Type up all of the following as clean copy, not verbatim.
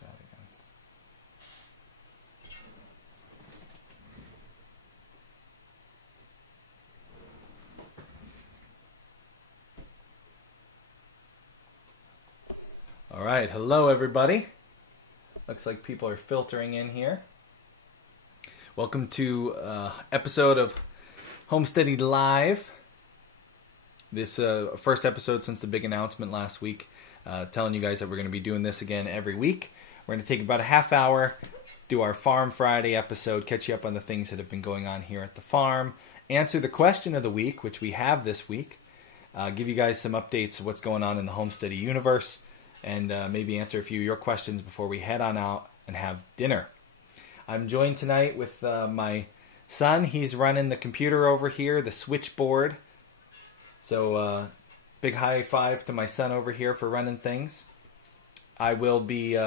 that again. All right, hello everybody. Looks like people are filtering in here. Welcome to episode of Homesteady Live. This first episode since the big announcement last week, telling you guys that we're going to be doing this again every week. We're going to take about a half hour, do our Farm Friday episode, catch you up on the things that have been going on here at the farm, answer the question of the week, which we have this week, give you guys some updates of what's going on in the Homesteady universe, and maybe answer a few of your questions before we head on out and have dinner. I'm joined tonight with my son. He's running the computer over here, the switchboard. So big high five to my son over here for running things. I will be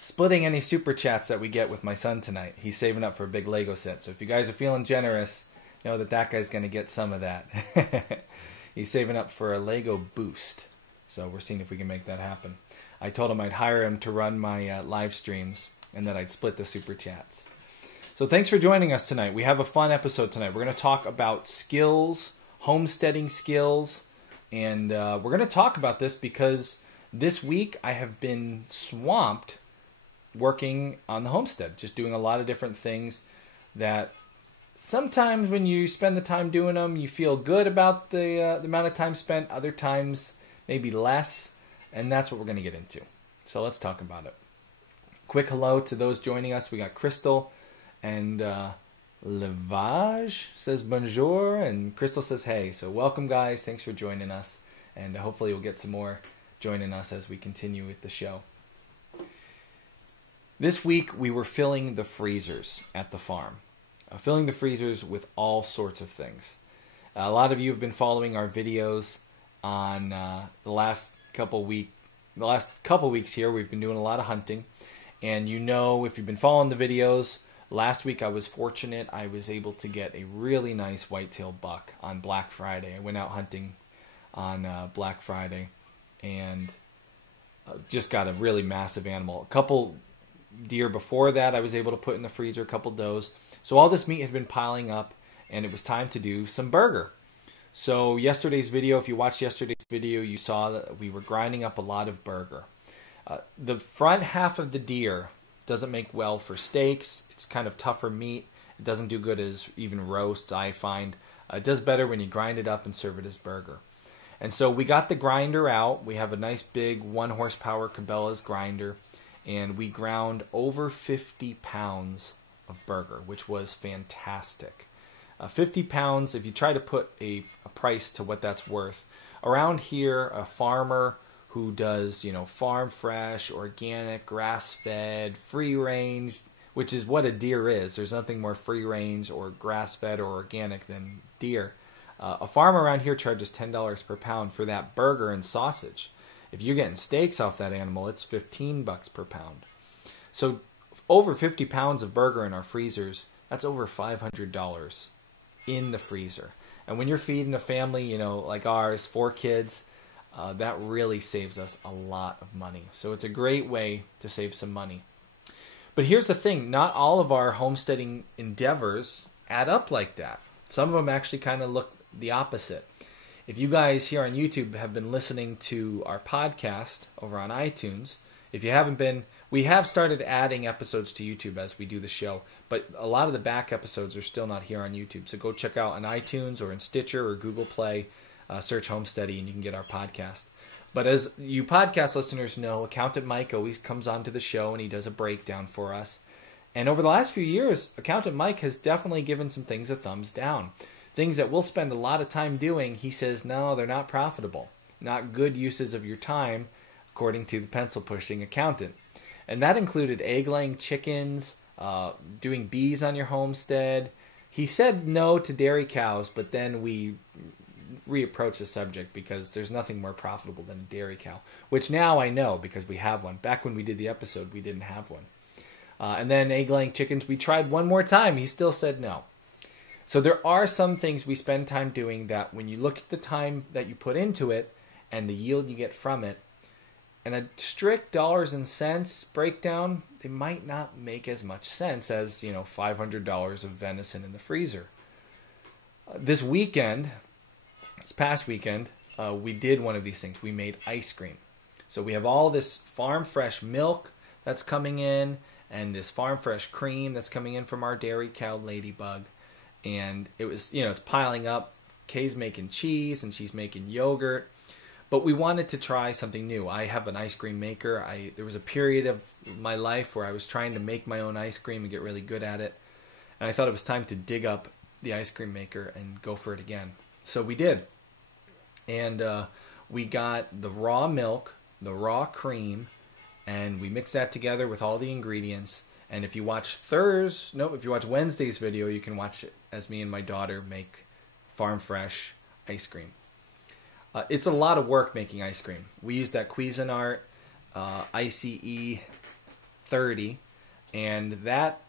splitting any super chats that we get with my son tonight. He's saving up for a big Lego set. So if you guys are feeling generous, know that that guy's going to get some of that. He's saving up for a Lego boost. So we're seeing if we can make that happen. I told him I'd hire him to run my live streams and that I'd split the super chats. So thanks for joining us tonight. We have a fun episode tonight. We're going to talk about skills, homesteading skills, and we're going to talk about this because this week I have been swamped working on the homestead, just doing a lot of different things that sometimes when you spend the time doing them, you feel good about the amount of time spent. Other times, maybe less, and that's what we're going to get into. So let's talk about it. Quick hello to those joining us. We got Crystal and Levage says bonjour, and Crystal says hey. So welcome, guys. Thanks for joining us, and hopefully we'll get some more joining us as we continue with the show. This week we were filling the freezers at the farm, filling the freezers with all sorts of things. A lot of you have been following our videos on the last couple weeks here. We've been doing a lot of hunting, and you know, if you've been following the videos, last week I was fortunate. I was able to get a really nice whitetail buck on Black Friday. I went out hunting on Black Friday and just got a really massive animal. A couple deer before that I was able to put in the freezer, a couple does. So all this meat had been piling up, and it was time to do some burger. So yesterday's video, if you watched yesterday's video, you saw that we were grinding up a lot of burger. The front half of the deer doesn't make well for steaks. It's kind of tougher meat. It doesn't do good as even roasts, I find. It does better when you grind it up and serve it as burger. And so we got the grinder out. We have a nice big 1 horsepower Cabela's grinder, and we ground over 50 pounds of burger, which was fantastic. 50 pounds, if you try to put a price to what that's worth, around here, a farmer who does, farm fresh, organic, grass-fed, free-range, which is what a deer is. There's nothing more free-range or grass-fed or organic than deer. A farmer around here charges $10 per pound for that burger and sausage. If you're getting steaks off that animal, it's $15 per pound. So over 50 pounds of burger in our freezers, that's over $500 in the freezer. And when you're feeding a family, like ours, 4 kids, that really saves us a lot of money. So it's a great way to save some money. But here's the thing, not all of our homesteading endeavors add up like that. Some of them actually kind of look the opposite. If you guys here on YouTube have been listening to our podcast over on iTunes, if you haven't been, we have started adding episodes to YouTube as we do the show, but a lot of the back episodes are still not here on YouTube. So go check out on iTunes or in Stitcher or Google Play, search Homesteady, and you can get our podcast. But as you podcast listeners know, Accountant Mike always comes onto the show and he does a breakdown for us. And over the last few years, Accountant Mike has definitely given some things a thumbs down. Things that we'll spend a lot of time doing, he says, no, they're not profitable. Not good uses of your time, according to the pencil-pushing accountant. And that included egg-laying chickens, doing bees on your homestead. He said no to dairy cows, but then we reapproached the subject because there's nothing more profitable than a dairy cow, which now I know because we have one. Back when we did the episode, we didn't have one. And then egg-laying chickens, we tried one more time. He still said no. So there are some things we spend time doing that when you look at the time that you put into it and the yield you get from it, And a strict dollars and cents breakdown, they might not make as much sense as, $500 of venison in the freezer. This past weekend, we did one of these things. We made ice cream. So we have all this farm fresh milk that's coming in, and this farm fresh cream that's coming in from our dairy cow Ladybug. And it was, it's piling up. Kay's making cheese and she's making yogurt. But we wanted to try something new. I have an ice cream maker. There was a period of my life where I was trying to make my own ice cream and get really good at it. And I thought it was time to dig up the ice cream maker and go for it again. So we did. And we got the raw milk, the raw cream, and we mixed that together with all the ingredients. And if you watch Wednesday's video, you can watch it as me and my daughter make farm fresh ice cream. It's a lot of work making ice cream. We use that Cuisinart ICE 30, and that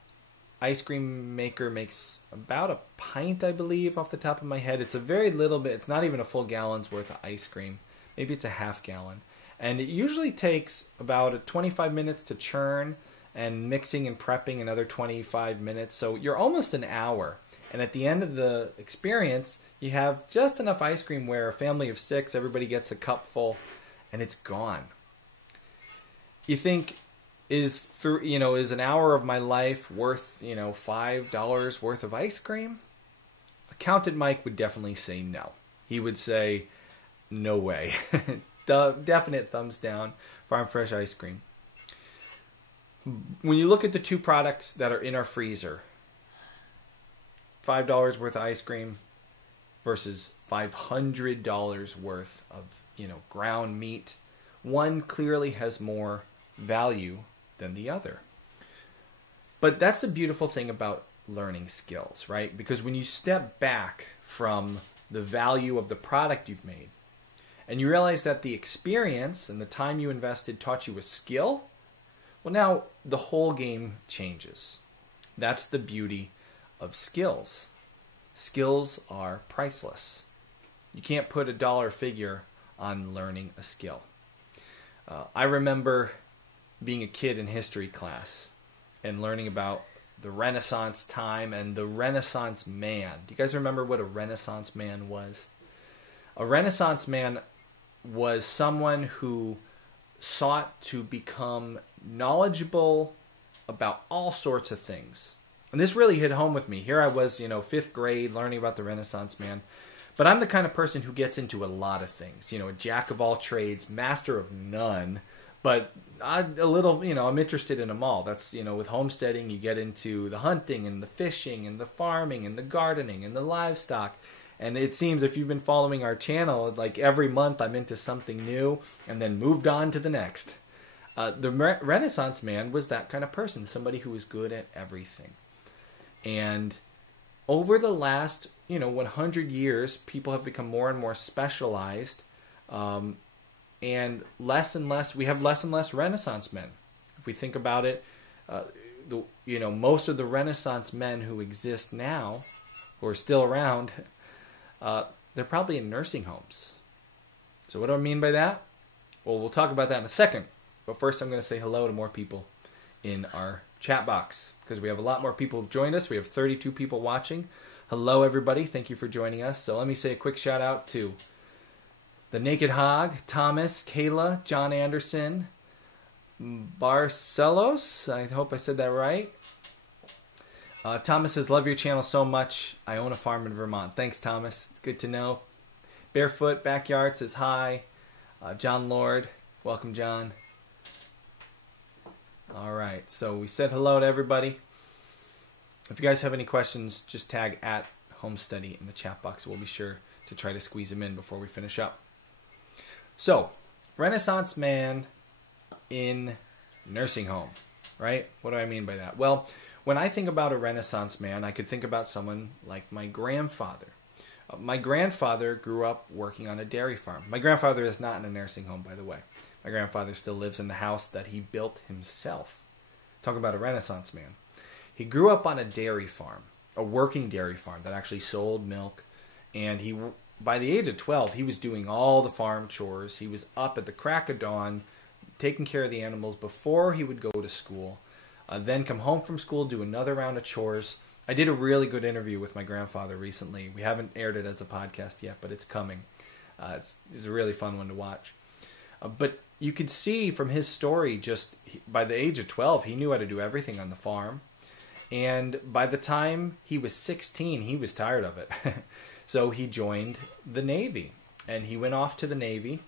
ice cream maker makes about a pint, I believe, off the top of my head. It's a very little bit. It's not even a full gallon's worth of ice cream. Maybe it's a half gallon. And it usually takes about 25 minutes to churn, and mixing and prepping another 25 minutes. So you're almost an hour. And at the end of the experience, you have just enough ice cream where a family of 6, everybody gets a cup full, and it's gone. You think, is an hour of my life worth, $5 worth of ice cream? Accountant Mike would definitely say no. He would say, no way. Definite thumbs down, farm fresh ice cream. When you look at the two products that are in our freezer, $5 worth of ice cream versus $500 worth of, ground meat, one clearly has more value than the other. But that's the beautiful thing about learning skills, right? Because when you step back from the value of the product you've made, and you realize that the experience and the time you invested taught you a skill, well, now the whole game changes. That's the beauty of skills. Skills are priceless. You can't put a dollar figure on learning a skill. I remember being a kid in history class and learning about the Renaissance time and the Renaissance man. Do you guys remember what a Renaissance man was? A Renaissance man was someone who sought to become knowledgeable about all sorts of things. And this really hit home with me. Here I was, 5th grade, learning about the Renaissance man. But I'm the kind of person who gets into a lot of things. A jack of all trades, master of none. But I'm interested in them all. That's, with homesteading, you get into the hunting and the fishing and the farming and the gardening and the livestock. And it seems if you've been following our channel, like every month I'm into something new and then moved on to the next. The Renaissance man was that kind of person, somebody who was good at everything. And over the last, 100 years, people have become more and more specialized, and we have less and less Renaissance men. If we think about it, most of the Renaissance men who exist now, who are still around, they're probably in nursing homes. So what do I mean by that? Well, we'll talk about that in a second. But first, I'm going to say hello to more people in our chat box, because we have a lot more people who've joined us. We have 32 people watching. Hello, everybody. Thank you for joining us. So let me say a quick shout out to the Naked Hog, Thomas, Kayla, John Anderson, Barcelos. I hope I said that right. Thomas says, love your channel so much. I own a farm in Vermont. Thanks, Thomas. It's good to know. Barefoot Backyard says hi. John Lord. Welcome, John. All right. So we said hello to everybody. If you guys have any questions, just tag at Homesteady in the chat box. We'll be sure to try to squeeze them in before we finish up. So, Renaissance man in nursing home, right? What do I mean by that? Well, when I think about a Renaissance man, I could think about someone like my grandfather. My grandfather grew up working on a dairy farm. My grandfather is not in a nursing home, by the way. My grandfather still lives in the house that he built himself. Talk about a Renaissance man. He grew up on a dairy farm, a working dairy farm that actually sold milk. And by the age of 12, he was doing all the farm chores. He was up at the crack of dawn taking care of the animals before he would go to school, then come home from school, do another round of chores. I did a really good interview with my grandfather recently. We haven't aired it as a podcast yet, but it's coming. It's a really fun one to watch. But you could see from his story, just by the age of 12, he knew how to do everything on the farm. And by the time he was 16, he was tired of it. So he joined the Navy. And he went off to the Navy.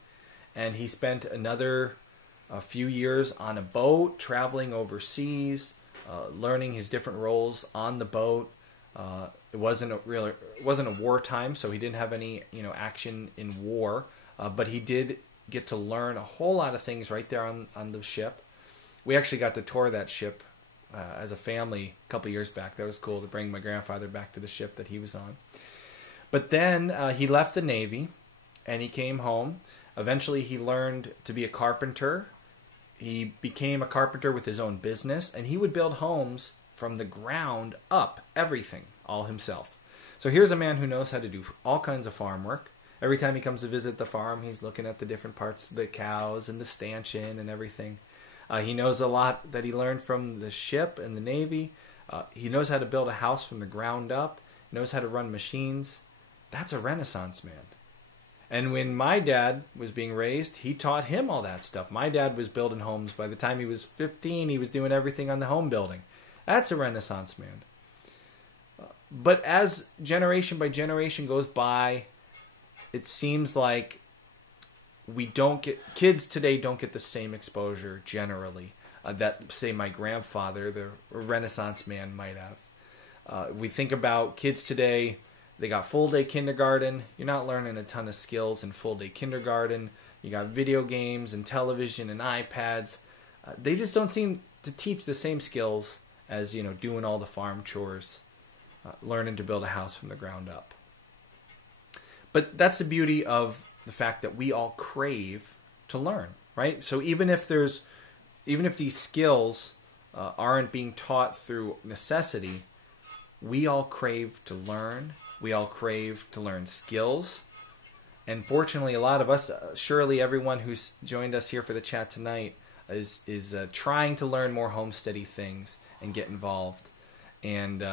And he spent a few years on a boat, traveling overseas, learning his different roles on the boat. It wasn't a wartime, so he didn't have any action in war. But he did get to learn a whole lot of things right there on the ship. We actually got to tour that ship as a family a couple years back. That was cool to bring my grandfather back to the ship that he was on. But then he left the Navy and he came home. Eventually he learned to be a carpenter. He became a carpenter with his own business, and he would build homes from the ground up, everything, all himself. So here's a man who knows how to do all kinds of farm work. Every time he comes to visit the farm, he's looking at the different parts, the cows and the stanchion and everything. He knows a lot that he learned from the ship and the Navy. He knows how to build a house from the ground up, knows how to run machines. That's a Renaissance man. And when my dad was being raised, he taught him all that stuff. My dad was building homes. By the time he was 15, he was doing everything on the home building. That's a Renaissance man. But as generation by generation goes by, it seems like kids today don't get the same exposure generally that, say, my grandfather, the Renaissance man, might have. We think about kids today. They got full-day kindergarten. You're not learning a ton of skills in full-day kindergarten. You got video games and television and iPads. They just don't seem to teach the same skills as, doing all the farm chores, learning to build a house from the ground up. But that's the beauty of the fact that we all crave to learn, right? So even if these skills aren't being taught through necessity, we all crave to learn. We all crave to learn skills. And fortunately, a lot of us, surely everyone who's joined us here for the chat tonight, is trying to learn more homesteady things and get involved. And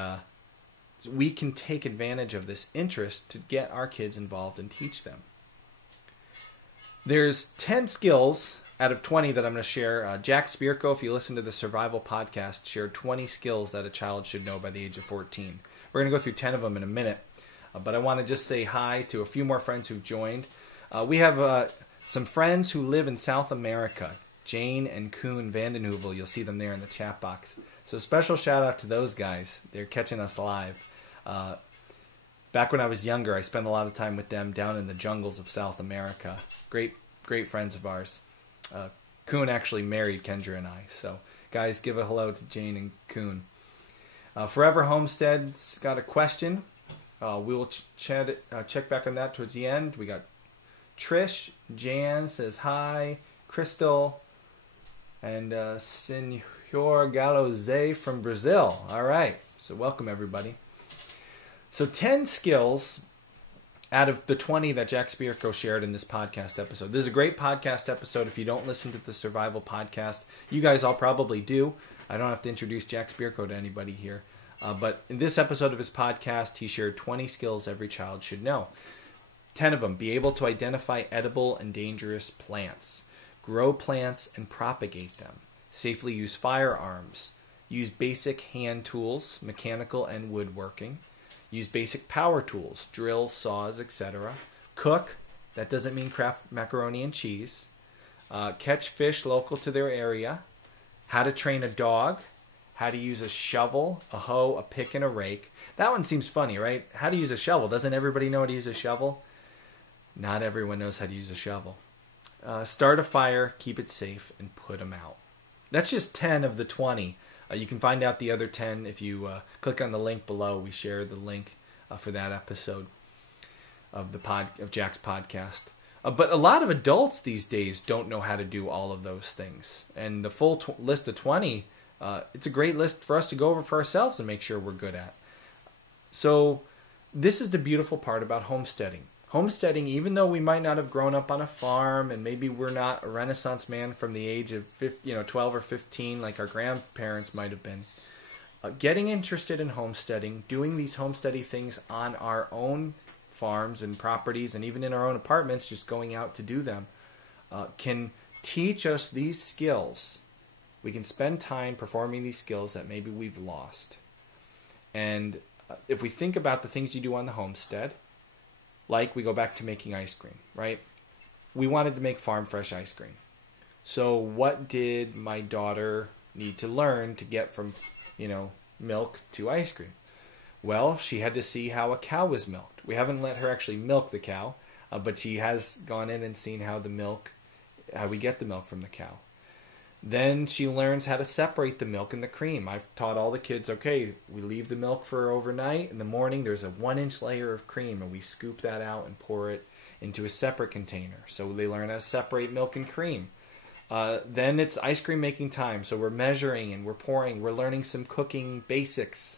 we can take advantage of this interest to get our kids involved and teach them. There's 10 skills out of 20 that I'm going to share. Jack Spirko, if you listen to the Survival Podcast, shared 20 skills that a child should know by the age of 14. We're going to go through 10 of them in a minute. But I want to just say hi to a few more friends who've joined. We have some friends who live in South America. Jane and Koen Vandenhoevel. You'll see them there in the chat box. So special shout out to those guys. They're catching us live. Back when I was younger, I spent a lot of time with them down in the jungles of South America. Great friends of ours. Koen actually married Kendra and I. So guys, give a hello to Jane and Koen. Forever Homestead's got a question. We will check back on that towards the end. We got Trish. Jan says hi. Crystal. And Senor Galoze from Brazil. All right. So welcome, everybody. So 10 skills out of the 20 that Jack Spirko shared in this podcast episode. This is a great podcast episode. If you don't listen to the Survival Podcast, you guys all probably do. I don't have to introduce Jack Spirko to anybody here. But in this episode of his podcast, he shared 20 skills every child should know. 10 of them: be able to identify edible and dangerous plants, grow plants and propagate them, safely use firearms, use basic hand tools, mechanical and woodworking, use basic power tools, drills, saws, etc., cook, that doesn't mean craft macaroni and cheese, catch fish local to their area, how to train a dog, how to use a shovel, a hoe, a pick, and a rake. That one seems funny, right? How to use a shovel. Doesn't everybody know how to use a shovel? Not everyone knows how to use a shovel. Start a fire, keep it safe, and put them out. That's just 10 of the 20. You can find out the other 10 if you click on the link below. We share the link for that episode of Jack's podcast. But a lot of adults these days don't know how to do all of those things. And the full list of 20, it's a great list for us to go over for ourselves and make sure we're good at. So this is the beautiful part about homesteading. homesteading, even though we might not have grown up on a farm and maybe we're not a Renaissance man from the age of 12 or 15 like our grandparents might have been, getting interested in homesteading, doing these homesteady things on our own farms and properties and even in our own apartments, just going out to do them, can teach us these skills. We can spend time performing these skills that maybe we've lost. And if we think about the things you do on the homestead, like we go back to making ice cream, right? We wanted to make farm fresh ice cream. So what did my daughter need to learn to get from, milk to ice cream? Well, she had to see how a cow was milked. We haven't let her actually milk the cow, but she has gone in and seen how we get the milk from the cow. Then she learns how to separate the milk and the cream. I've taught all the kids, okay, we leave the milk for overnight. In the morning, there's a 1-inch layer of cream, and we scoop that out and pour it into a separate container. So they learn how to separate milk and cream. Then it's ice cream making time. So we're measuring and we're pouring. We're learning some cooking basics.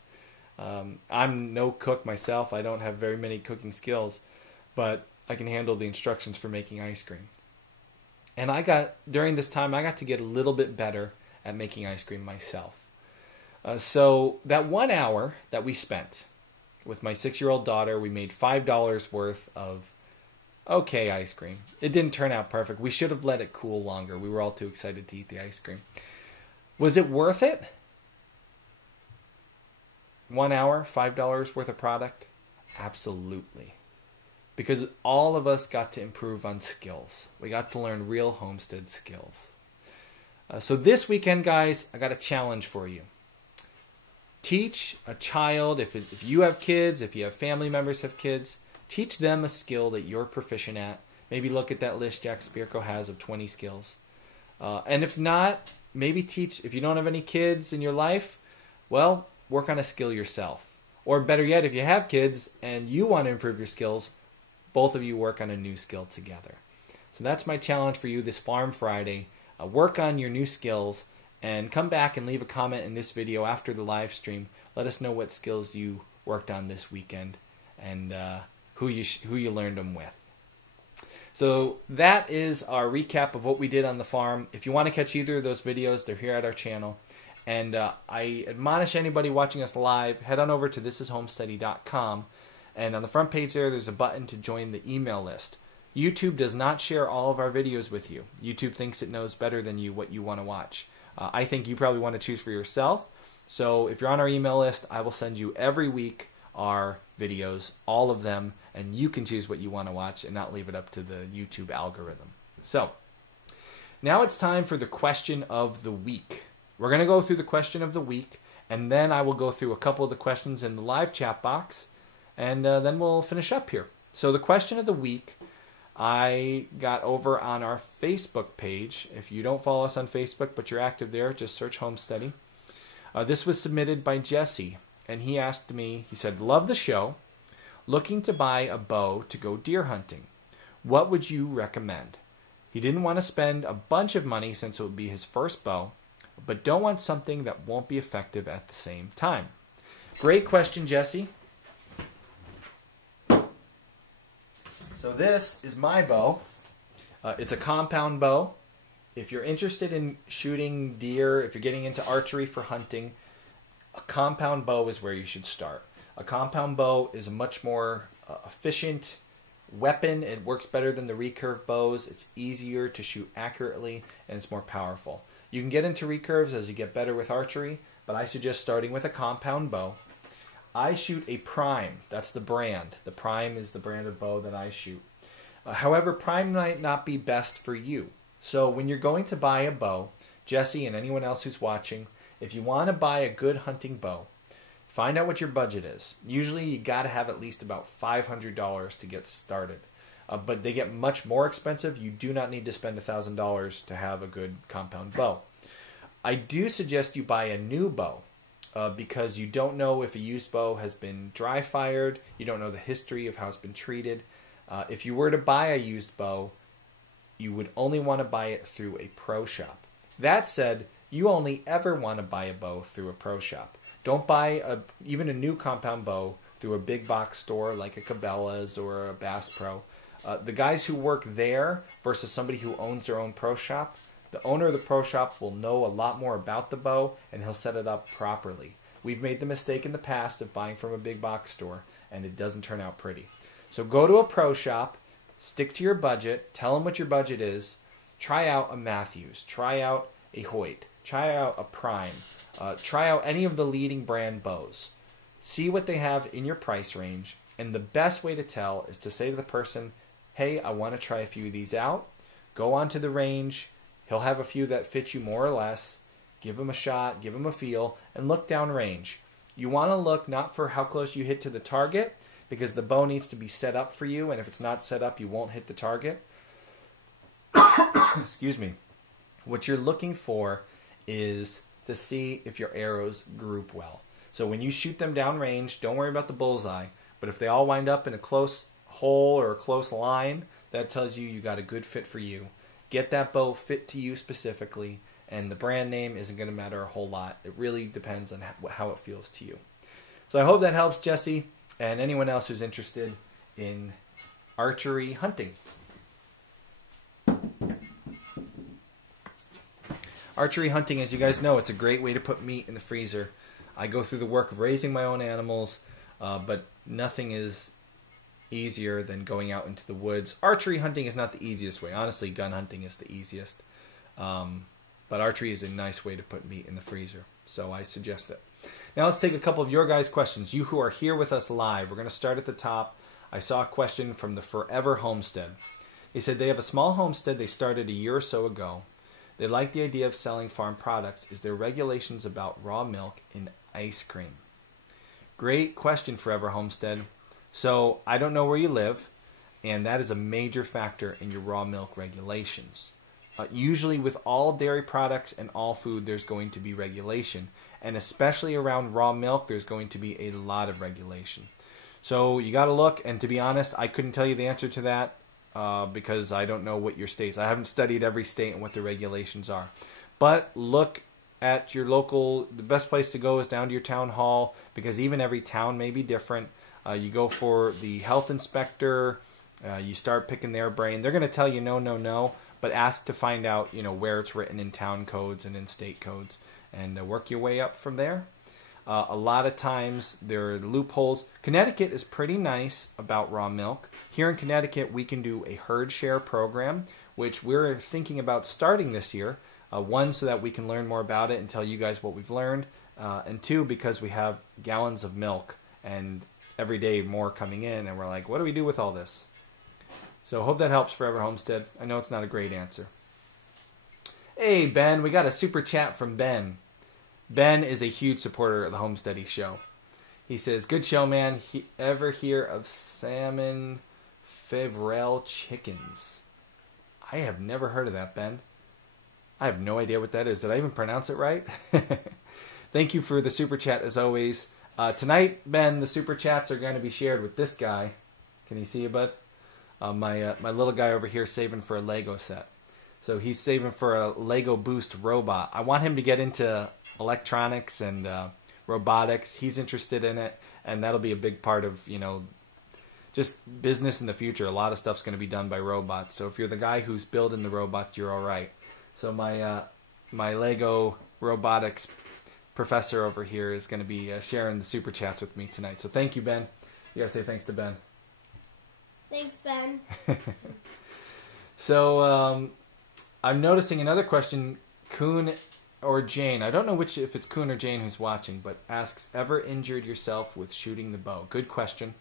I'm no cook myself. I don't have very many cooking skills, but I can handle the instructions for making ice cream. And during this time, I got to get a little bit better at making ice cream myself. So that 1 hour that we spent with my 6-year-old daughter, we made $5 worth of okay ice cream. It didn't turn out perfect. We should have let it cool longer. We were all too excited to eat the ice cream. Was it worth it? 1 hour, $5 worth of product? Absolutely. Because all of us got to improve on skills. We got to learn real homestead skills. So this weekend, guys, I got a challenge for you. Teach a child, if you have kids, if you have family members have kids, teach them a skill that you're proficient at. Maybe look at that list Jack Spirko has of 20 skills. And if not, maybe teach, if you don't have any kids in your life, well, work on a skill yourself. Or better yet, if you have kids and you want to improve your skills, both of you work on a new skill together. So that's my challenge for you this Farm Friday. Work on your new skills and come back and leave a comment in this video after the live stream. Let us know what skills you worked on this weekend and who you learned them with. So that is our recap of what we did on the farm. If you want to catch either of those videos, they're here at our channel. And I admonish anybody watching us live, head on over to thisishomesteady.com. And on the front page there's a button to join the email list. YouTube does not share all of our videos with you. YouTube thinks it knows better than you what you want to watch. I think you probably want to choose for yourself. So if you're on our email list, I will send you every week our videos, all of them, and you can choose what you want to watch and not leave it up to the YouTube algorithm. So now it's time for the question of the week. We're going to go through the question of the week, and then I will go through a couple of the questions in the live chat box, and then we'll finish up here. So the question of the week I got over on our Facebook page. If you don't follow us on Facebook, but you're active there, just search Homesteady. This was submitted by Jesse, and he asked me, he said, love the show, looking to buy a bow to go deer hunting. What would you recommend? He didn't want to spend a bunch of money since it would be his first bow, but don't want something that won't be effective at the same time. Great question, Jesse. So this is my bow. It's a compound bow. If you're interested in shooting deer, if you're getting into archery for hunting, a compound bow is where you should start. A compound bow is a much more efficient weapon. It works better than the recurve bows. It's easier to shoot accurately, and it's more powerful. You can get into recurves as you get better with archery, but I suggest starting with a compound bow. I shoot a Prime. That's the brand. The Prime is the brand of bow that I shoot. However, Prime might not be best for you. So when you're going to buy a bow, Jesse and anyone else who's watching, if you want to buy a good hunting bow, find out what your budget is. Usually you got to have at least about $500 to get started. But they get much more expensive. You do not need to spend $1,000 to have a good compound bow. I do suggest you buy a new bow. Because you don't know if a used bow has been dry fired, you don't know the history of how it's been treated. If you were to buy a used bow, you would only want to buy it through a pro shop. That said, you only ever want to buy a bow through a pro shop. Don't buy even a new compound bow through a big box store like a Cabela's or a Bass Pro, the guys who work there versus somebody who owns their own pro shop, the owner of the pro shop will know a lot more about the bow and he'll set it up properly. We've made the mistake in the past of buying from a big box store and it doesn't turn out pretty. So go to a pro shop, stick to your budget, tell them what your budget is, try out a Matthews, try out a Hoyt, try out a Prime, try out any of the leading brand bows. See what they have in your price range, and the best way to tell is to say to the person, hey, I want to try a few of these out. Go onto the range. He'll have a few that fit you more or less. Give them a shot, give them a feel, and look down range. You want to look not for how close you hit to the target, because the bow needs to be set up for you, and if it's not set up, you won't hit the target. Excuse me. What you're looking for is to see if your arrows group well. So when you shoot them down range, don't worry about the bullseye, but if they all wind up in a close hole or a close line, that tells you got a good fit for you. Get that bow fit to you specifically, and the brand name isn't going to matter a whole lot. It really depends on how it feels to you. So I hope that helps, Jesse, and anyone else who's interested in archery hunting. Archery hunting, as you guys know, it's a great way to put meat in the freezer. I go through the work of raising my own animals, but nothing is easier than going out into the woods. Archery hunting is not the easiest way. Honestly, gun hunting is the easiest. But archery is a nice way to put meat in the freezer. So I suggest it. Now let's take a couple of your guys' questions. You who are here with us live. We're going to start at the top. I saw a question from the Forever Homestead. They said they have a small homestead they started a year or so ago. They like the idea of selling farm products. Is there regulations about raw milk in ice cream? Great question, Forever Homestead. So I don't know where you live, and that is a major factor in your raw milk regulations. Usually with all dairy products and all food, there's going to be regulation. And especially around raw milk, there's going to be a lot of regulation. So you got to look, and to be honest, I couldn't tell you the answer to that because I don't know what your states. I haven't studied every state and what the regulations are. But look at your local, the best place to go is down to your town hall, because even every town may be different. You go for the health inspector, you start picking their brain. They're going to tell you no, no, no, but ask to find out, where it's written in town codes and in state codes, and work your way up from there. A lot of times there are loopholes. Connecticut is pretty nice about raw milk. Here in Connecticut, we can do a herd share program, which we're thinking about starting this year. One, so that we can learn more about it and tell you guys what we've learned. And two, because we have gallons of milk and every day more coming in, and we're like, what do we do with all this? So hope that helps, Forever Homestead. I know it's not a great answer. Hey, Ben, we got a super chat from Ben. Ben is a huge supporter of the Homesteady show. He says, good show, man. Ever hear of salmon fevrel chickens? I have never heard of that, Ben. I have no idea what that is. Did I even pronounce it right? Thank you for the super chat, as always. Tonight, Ben, the super chats are going to be shared with this guy. Can you see you, bud? My little guy over here saving for a Lego set. So he's saving for a Lego Boost robot. I want him to get into electronics and robotics. He's interested in it, and that'll be a big part of, just business in the future. A lot of stuff's going to be done by robots. So if you're the guy who's building the robots, you're all right. So my Lego robotics professor over here is going to be sharing the super chats with me tonight. So thank you, Ben. You got to say thanks to Ben. Thanks, Ben. So I'm noticing another question, Kuhn or Jane. I don't know if it's Kuhn or Jane who's watching, but asks, ever injured yourself with shooting the bow? Good question.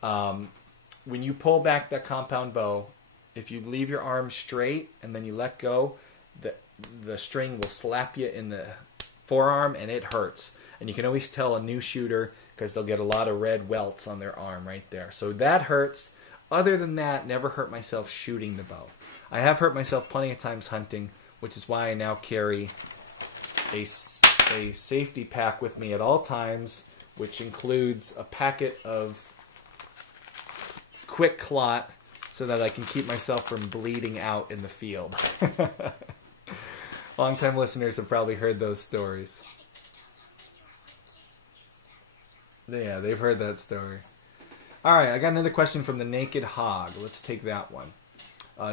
When you pull back that compound bow, if you leave your arm straight and then you let go, the string will slap you in the forearm and it hurts. And you can always tell a new shooter because they'll get a lot of red welts on their arm right there. So that hurts. Other than that, never hurt myself shooting the bow. I have hurt myself plenty of times hunting, which is why I now carry a safety pack with me at all times, which includes a packet of Quick Clot so that I can keep myself from bleeding out in the field. Long-time listeners have probably heard those stories. Yeah, they've heard that story. All right, I got another question from the Naked Hog. Let's take that one.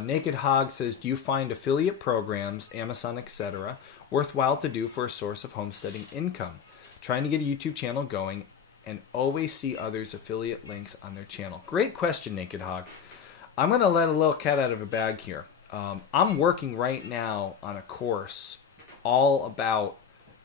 Naked Hog says, do you find affiliate programs, Amazon, etc., worthwhile to do for a source of homesteading income? Trying to get a YouTube channel going and always see others' affiliate links on their channel. Great question, Naked Hog. I'm going to let a little cat out of a bag here. I'm working right now on a course all about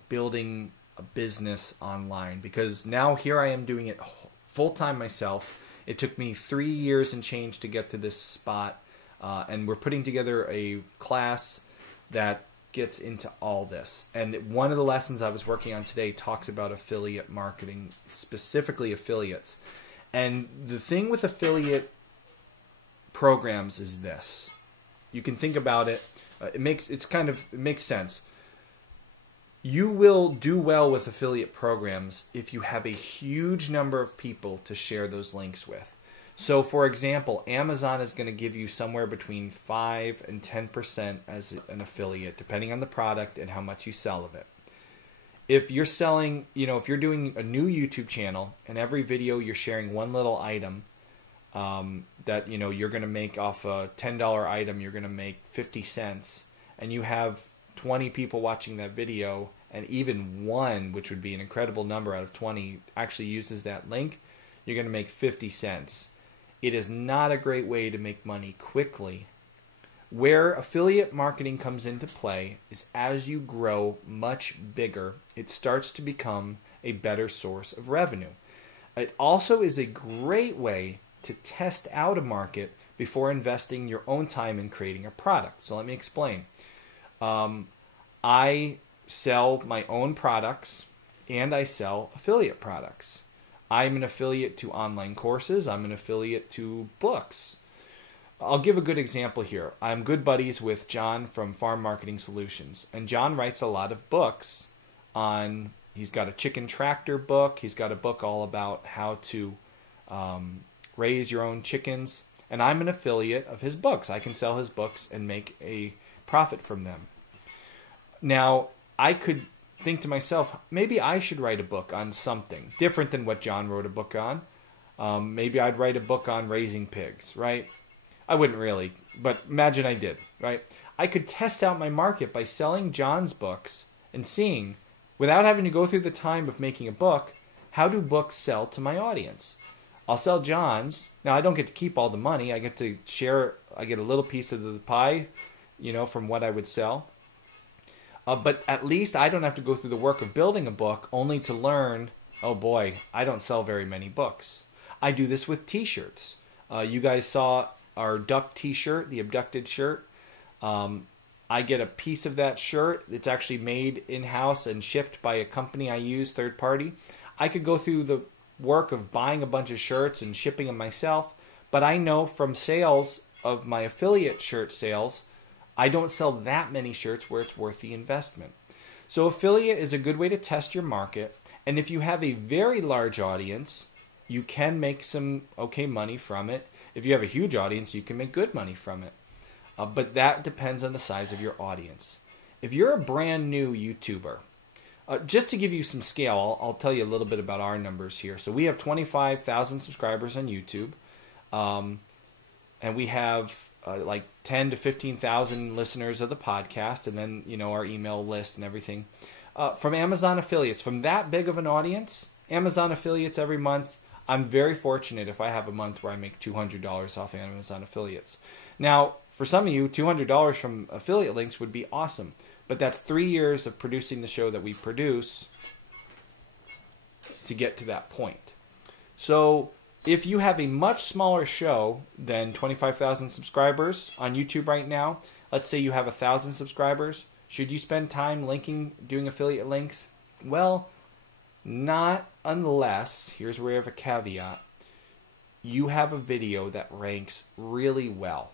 building a business online because now here I am doing it full-time myself. It took me 3 years and change to get to this spot, and we're putting together a class that gets into all this. And one of the lessons I was working on today talks about affiliate marketing, specifically affiliates. And the thing with affiliate programs is this. You can think about it. It makes sense. You will do well with affiliate programs if you have a huge number of people to share those links with. So, for example, Amazon is going to give you somewhere between 5 and 10% as an affiliate, depending on the product and how much you sell of it. If you're selling, if you're doing a new YouTube channel and every video you're sharing one little item that, you're going to make off a $10 item, you're going to make 50 cents, and you have 20 people watching that video, and even one, which would be an incredible number out of 20, actually uses that link, you're going to make 50 cents. It is not a great way to make money quickly. Where affiliate marketing comes into play is as you grow much bigger, it starts to become a better source of revenue. It also is a great way to test out a market before investing your own time in creating a product. So let me explain. I sell my own products and I sell affiliate products. I'm an affiliate to online courses. I'm an affiliate to books. I'll give a good example here. I'm good buddies with John from Farm Marketing Solutions. And John writes a lot of books on, he's got a chicken tractor book. He's got a book all about how to raise your own chickens. And I'm an affiliate of his books. I can sell his books and make a profit from them. Now, I could think to myself, maybe I should write a book on something different than what John wrote a book on. Maybe I'd write a book on raising pigs, right? I wouldn't really, but imagine I did, right? I could test out my market by selling John's books and seeing, without having to go through the time of making a book, how do books sell to my audience? I'll sell John's. Now, I don't get to keep all the money. I get to share, I get a little piece of the pie, from what I would sell. But at least I don't have to go through the work of building a book only to learn, oh boy, I don't sell very many books. I do this with t-shirts. You guys saw our duck t-shirt, the abducted shirt. I get a piece of that shirt. It's actually made in-house and shipped by a company I use, third party. I could go through the work of buying a bunch of shirts and shipping them myself, but I know from sales of my affiliate shirt sales, I don't sell that many shirts where it's worth the investment. So affiliate is a good way to test your market. And if you have a very large audience, you can make some okay money from it. If you have a huge audience, you can make good money from it. But that depends on the size of your audience. If you're a brand new YouTuber, just to give you some scale, I'll tell you a little bit about our numbers here. So we have 25,000 subscribers on YouTube. And we have like 10 to 15,000 listeners of the podcast, and then, our email list and everything. From Amazon affiliates, from that big of an audience, Amazon affiliates every month, I'm very fortunate if I have a month where I make $200 off Amazon affiliates. Now, for some of you, $200 from affiliate links would be awesome, but that's 3 years of producing the show that we produce to get to that point. So if you have a much smaller show than 25,000 subscribers on YouTube right now, let's say you have 1,000 subscribers, should you spend time doing affiliate links? Well, not unless, here's where you have a caveat, you have a video that ranks really well.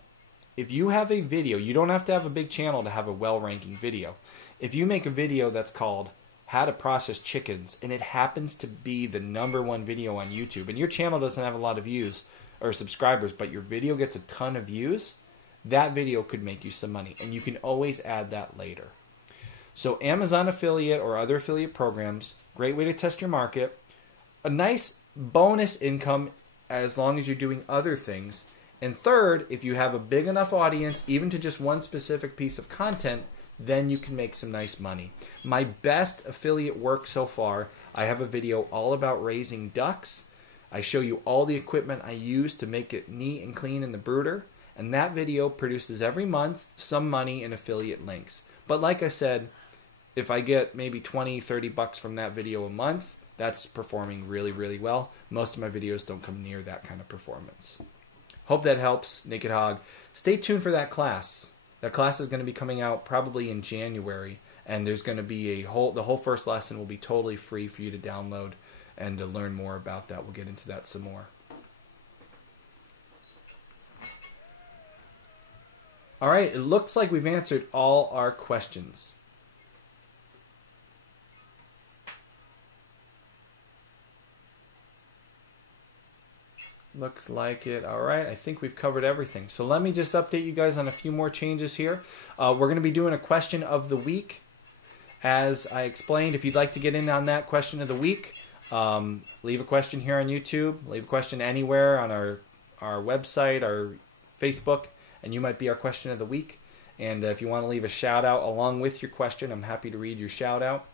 If you have a video, you don't have to have a big channel to have a well-ranking video. If you make a video that's called How to Process Chickens, and it happens to be the #1 video on YouTube, and your channel doesn't have a lot of views or subscribers, but your video gets a ton of views, that video could make you some money, and you can always add that later. So Amazon affiliate or other affiliate programs, great way to test your market. a nice bonus income as long as you're doing other things. And third, if you have a big enough audience, even to just one specific piece of content, then you can make some nice money. My best affiliate work so far, I have a video all about raising ducks. I show you all the equipment I use to make it neat and clean in the brooder. And that video produces every month some money in affiliate links. But like I said, if I get maybe 20, 30 bucks from that video a month, that's performing really, really well. Most of my videos don't come near that kind of performance. Hope that helps, Naked Hog. Stay tuned for that class. That class is going to be coming out probably in January, and there's going to be the whole first lesson will be totally free for you to download and to learn more about that. We'll get into that some more. All right, it looks like we've answered all our questions. Looks like it. All right, I think we've covered everything. So let me just update you guys on a few more changes here. We're going to be doing a question of the week. As I explained, if you'd like to get in on that question of the week, leave a question here on YouTube. Leave a question anywhere on our website, our Facebook, and you might be our question of the week. And if you want to leave a shout out along with your question, I'm happy to read your shout out.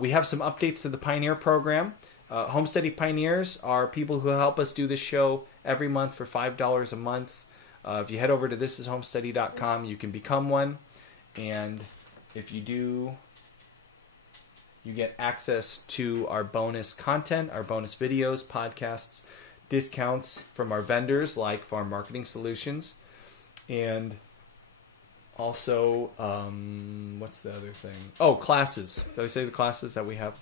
We have some updates to the Pioneer program. Homesteady Pioneers are people who help us do this show every month for $5 a month. If you head over to thisishomesteady.com, you can become one. And if you do, you get access to our bonus content, our bonus videos, podcasts, discounts from our vendors like Farm Marketing Solutions. And also, what's the other thing? Oh, classes. Did I say the classes that we have?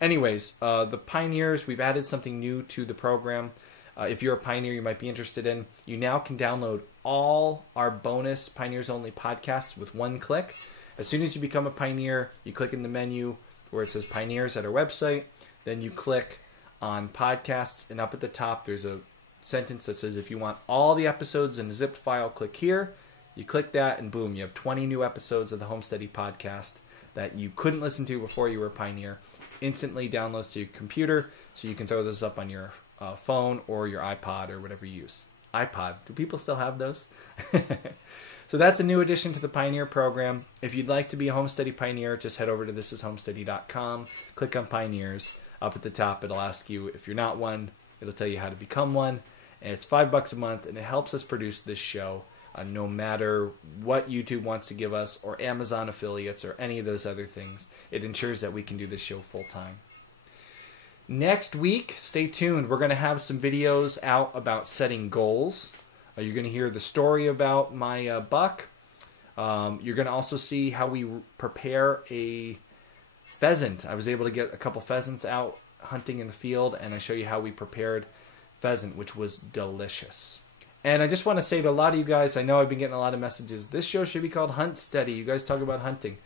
Anyways, the Pioneers, we've added something new to the program. If you're a Pioneer you might be interested in, you now can download all our bonus Pioneers Only podcasts with one click. As soon as you become a Pioneer, you click in the menu where it says Pioneers at our website. Then you click on podcasts, and up at the top there's a sentence that says if you want all the episodes in a zipped file, click here. You click that, and boom, you have 20 new episodes of the Homesteady podcast that you couldn't listen to before you were a Pioneer. Instantly downloads to your computer, so you can throw those up on your phone or your iPod or whatever you use. iPod, do people still have those? So that's a new addition to the Pioneer program. If you'd like to be a Homesteady Pioneer, just head over to thisishomesteady.com, click on Pioneers. Up at the top, it'll ask you if you're not one. It'll tell you how to become one. And it's $5 a month, and it helps us produce this show no matter what YouTube wants to give us, or Amazon affiliates, or any of those other things. It ensures that we can do this show full time. Next week, stay tuned. We're going to have some videos out about setting goals. You're going to hear the story about my buck. You're going to also see how we prepare a pheasant. I was able to get a couple pheasants out hunting in the field, and I show you how we prepared pheasant, which was delicious. And I just want to say to a lot of you guys, I know I've been getting a lot of messages, this show should be called Hunt Steady. You guys talk about hunting.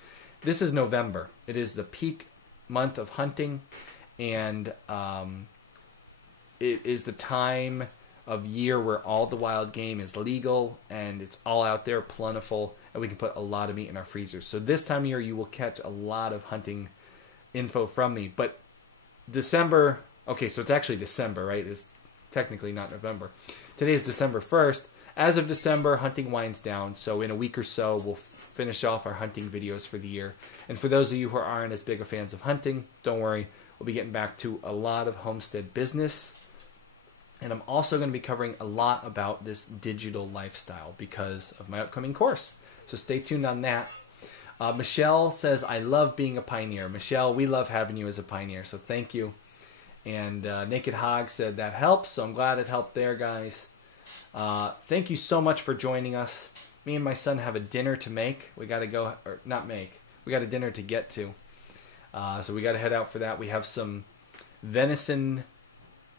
This is November. It is the peak month of hunting, and it is the time of year where all the wild game is legal, and it's all out there, plentiful, and we can put a lot of meat in our freezers. So this time of year, you will catch a lot of hunting info from me. But December, okay, so it's actually December, right? It's technically not November. Today is December 1st. As of December, hunting winds down, so in a week or so, we'll finish off our hunting videos for the year. And for those of you who aren't as big of fans of hunting, don't worry, we'll be getting back to a lot of homestead business. And I'm also going to be covering a lot about this digital lifestyle because of my upcoming course. So stay tuned on that. Michelle says, I love being a pioneer. Michelle, we love having you as a pioneer, so thank you. And Naked Hog said that helps, so I'm glad it helped there, guys. Thank you so much for joining us. Me and my son have a dinner to make. We got to go, or not make. We got a dinner to get to. So we got to head out for that. We have some venison,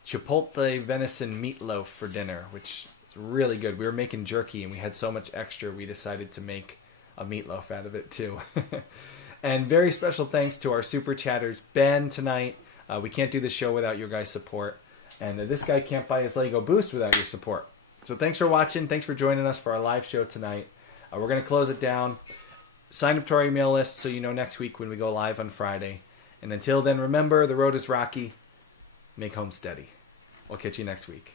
chipotle venison meatloaf for dinner, which is really good. We were making jerky, and we had so much extra, we decided to make a meatloaf out of it, too. And very special thanks to our super chatters, Ben, tonight. We can't do this show without your guys' support. And this guy can't buy his Lego Boost without your support. So thanks for watching. Thanks for joining us for our live show tonight. We're going to close it down. Sign up to our email list so you know next week when we go live on Friday. And until then, remember, the road is rocky. make Homesteady. We'll catch you next week.